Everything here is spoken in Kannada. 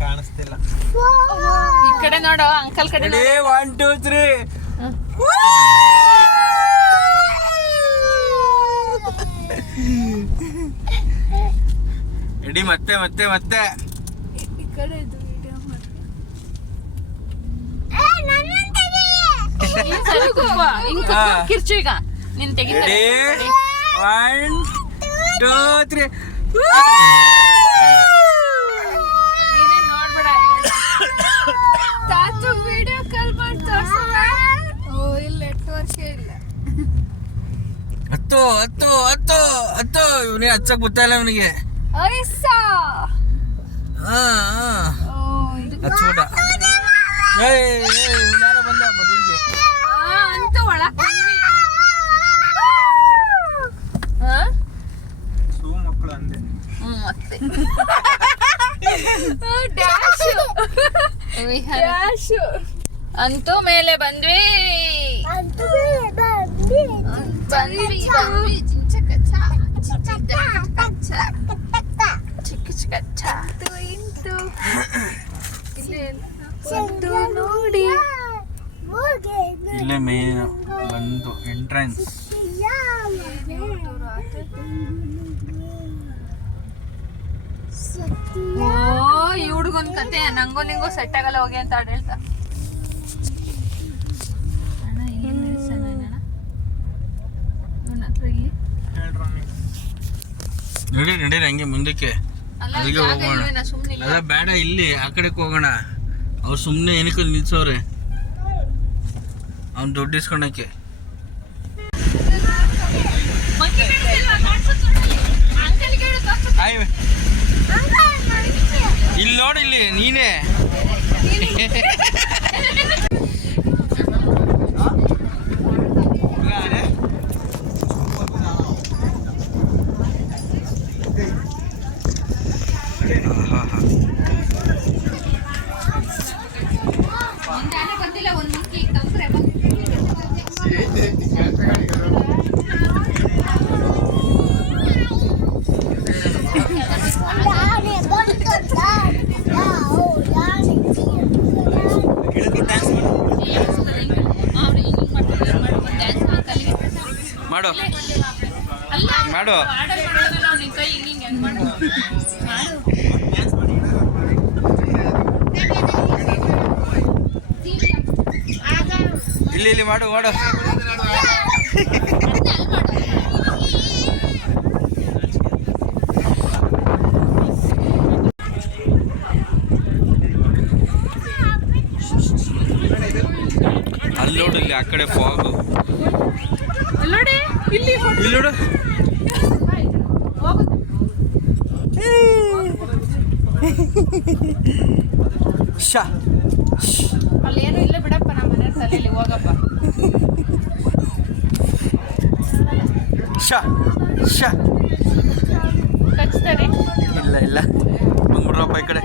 ಕಾಣಿಸ್ತಿಲ್ಲ. ಈ ಕಡೆ ನೋಡು, ಅಂಕಲ್ ಕಡೆ. 1 2 3 ರೆಡಿ. ಮತ್ತೆ ಮತ್ತೆ ಮತ್ತೆ ಈ ಕಡೆ ಇದು ವಿಡಿಯೋ ಮಾಡಿ. ಕಿರ್ಚು ಈಗ ನಿನ್ ತೆಗಿತಾರೆ. 1 2 3 ನೋಡ್ಬೇಡ. ತಾತು ವಿಡಿಯೋ ಕಾಲ್ ಮಾಡಿ ತೋರ್ಸಲ್ಲ. ಓ ಇಲ್ಲ, ನೆಟ್ವರ್ಕ್ ಇಲ್ಲ. ಹತ್ತು ಹತ್ತು ಹತ್ತು ಹತ್ತು. ಇವನೇ ಹಚ್ಚಕ್ ಗೊತ್ತಾಯಿಲ್ಲ ಇವನಿಗೆ. ಹಚ್ಬಿಟ್ಟ. ಬಂದ ಮದುವೆಗೆ ಅಂತ ಒಳಗ್ ಬಂದ್ವಿ. ಮಕ್ಕಳು ಅಂದೆ. ಮತ್ತೆ ಅಂತೂ ಮೇಲೆ ಬಂದ್ವಿ. ನೋಡಿ ಇಲ್ಲೇ ಮೇನ್ ಬಂದು ಎಂಟ್ರೆನ್ಸ್. ಓ ಈ ಹುಡುಗನ್ ಕತೆ ನಂಗೋ ನಿಂಗೋ ಸೆಟ್ ಆಗಲ್ಲ, ಹೋಗಿ ಅಂತ ಹೇಳ್ತಾ. ನಡಿ ನಡಿ ಹಂಗೆ ಮುಂದಕ್ಕೆ ಅಲ್ಲಿಗೆ ಹೋಗೋಣ. ಅಲ್ಲ ಬೇಡ, ಇಲ್ಲಿ ಆ ಕಡೆಗೆ ಹೋಗೋಣ. ಅವ್ರು ಸುಮ್ಮನೆ ಏನಕ್ಕೆ ನಿಲ್ಸವ್ರೆ, ಅವ್ನು ದುಡ್ಡು ಇಸ್ಕೊಳಕ್ಕೆ. ಇಲ್ಲಿ ನೋಡಿ, ಇಲ್ಲಿ ನೀನೇ. ಮಾಡು ಮಾಡು. ಇಲ್ಲಿ ಇಲ್ಲಿ ಮಾಡು ಮಾಡು. ಅಲ್ಲಿ ನೋಡು, ಇಲ್ಲಿ ಆ ಕಡೆ ಫಾಗು. ನೋಡಿ ಇಲ್ಲಿ ಇಲ್ಲಿ ನೋಡು. ಅಲ್ಲೇನು ಇಲ್ಲ ಬಿಡಪ್ಪ, ನಮ್ಮ ಮನೆ ತಲೆಯಲ್ಲಿ ಹೋಗಪ್ಪ. ಕಚ್ತಾರೆ. ಇಲ್ಲ ಇಲ್ಲ ಬಂದ್ಬಿಡ್ರಪ್ಪ ಈ ಕಡೆ.